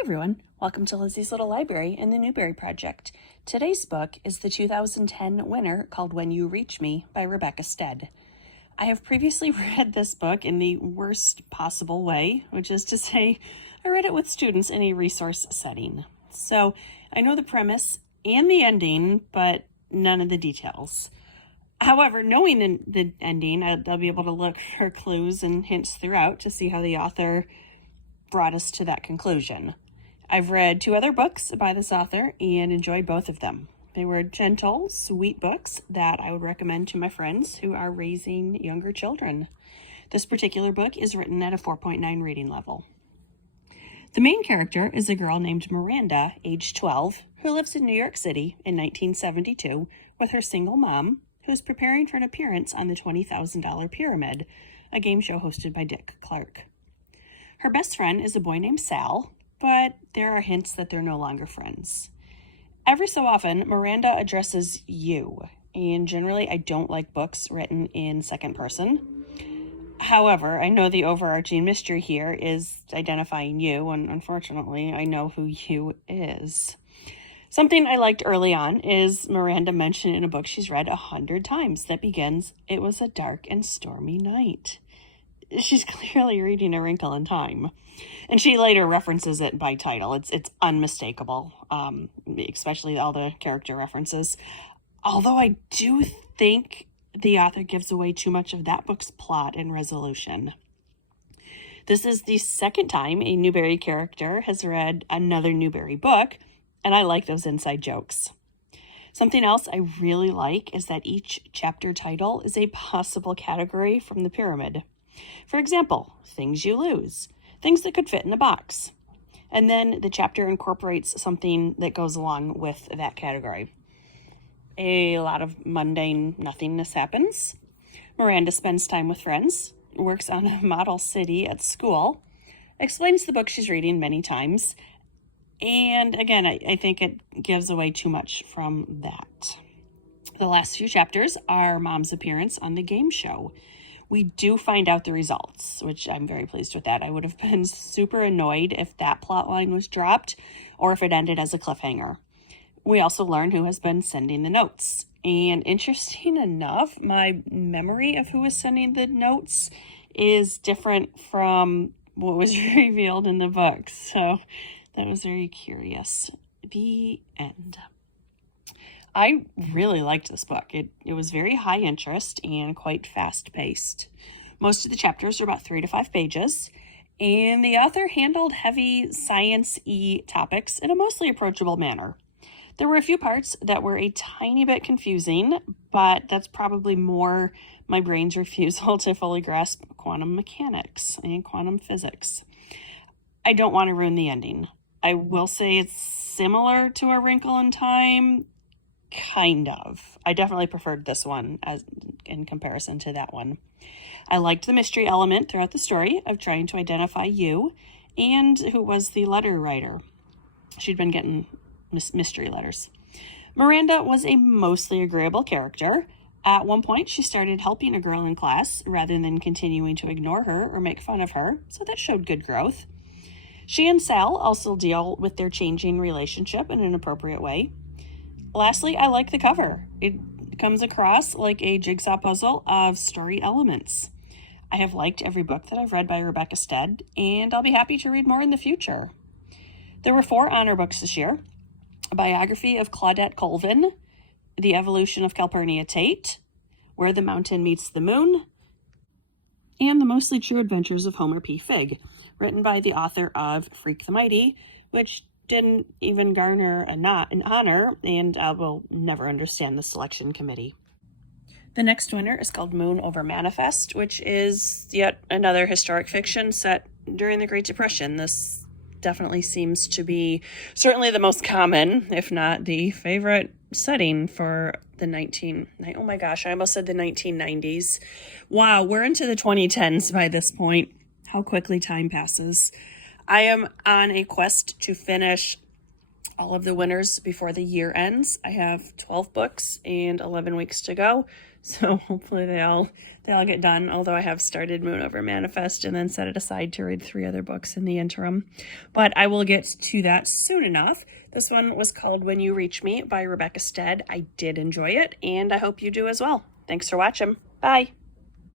everyone, welcome to Lizzie's Little Library and the Newbery Project. Today's book is the 2010 winner called When You Reach Me by Rebecca Stead. I have previously read this book in the worst possible way, which is to say, I read it with students in a resource setting. So I know the premise and the ending, but none of the details. However, knowing the ending, I'll be able to look for clues and hints throughout to see how the author brought us to that conclusion. I've read 2 other books by this author and enjoyed both of them. They were gentle, sweet books that I would recommend to my friends who are raising younger children. This particular book is written at a 4.9 reading level. The main character is a girl named Miranda, age 12, who lives in New York City in 1972 with her single mom, who is preparing for an appearance on the $20,000 Pyramid, a game show hosted by Dick Clark. Her best friend is a boy named Sal, but there are hints that they're no longer friends. Every so often, Miranda addresses you, and generally I don't like books written in second person. However, I know the overarching mystery here is identifying you, and unfortunately, I know who you is. Something I liked early on is Miranda mentioned in a book she's read 100 times that begins, "It was a dark and stormy night." She's clearly reading A Wrinkle in Time. And she later references it by title. It's unmistakable, especially all the character references. Although I do think the author gives away too much of that book's plot and resolution. This is the second time a Newbery character has read another Newbery book, and I like those inside jokes. Something else I really like is that each chapter title is a possible category from the pyramid. For example, things you lose, things that could fit in a box. And then the chapter incorporates something that goes along with that category. A lot of mundane nothingness happens. Miranda spends time with friends, works on a model city at school, explains the book she's reading many times, and again, I think it gives away too much from that. The last few chapters are Mom's appearance on the game show. We do find out the results, which I'm very pleased with that. I would have been super annoyed if that plot line was dropped or if it ended as a cliffhanger. We also learn who has been sending the notes. And interesting enough, my memory of who was sending the notes is different from what was revealed in the book. So that was very curious. The end. I really liked this book. It was very high interest and quite fast-paced. Most of the chapters are about 3 to 5 pages, and the author handled heavy science-y topics in a mostly approachable manner. There were a few parts that were a tiny bit confusing, but that's probably more my brain's refusal to fully grasp quantum mechanics and quantum physics. I don't want to ruin the ending. I will say it's similar to A Wrinkle in Time. Kind of. I definitely preferred this one as in comparison to that one. I liked the mystery element throughout the story of trying to identify you and who was the letter writer. She'd been getting mystery letters. Miranda was a mostly agreeable character. At one point, she started helping a girl in class rather than continuing to ignore her or make fun of her, so that showed good growth. She and Sal also deal with their changing relationship in an appropriate way. Lastly, I like the cover. It comes across like a jigsaw puzzle of story elements. I have liked every book that I've read by Rebecca Stead, and I'll be happy to read more in the future. There were 4 honor books this year: a biography of Claudette Colvin, The Evolution of Calpurnia Tate, Where the Mountain Meets the Moon, and The Mostly True Adventures of Homer P. Figg, written by the author of Freak the Mighty, which didn't even garner an honor, and I will never understand the selection committee. The next winner is called Moon Over Manifest, which is yet another historic fiction set during the Great Depression. This definitely seems to be certainly the most common, if not the favorite setting for the 1990s. Wow, we're into the 2010s by this point. How quickly time passes. I am on a quest to finish all of the winners before the year ends. I have 12 books and 11 weeks to go, So hopefully they all get done, although I have started Moon Over Manifest and then set it aside to read 3 other books in the interim. But I will get to that soon enough. This one was called When You Reach Me by Rebecca Stead. I did enjoy it, and I hope you do as well. Thanks for watching. Bye.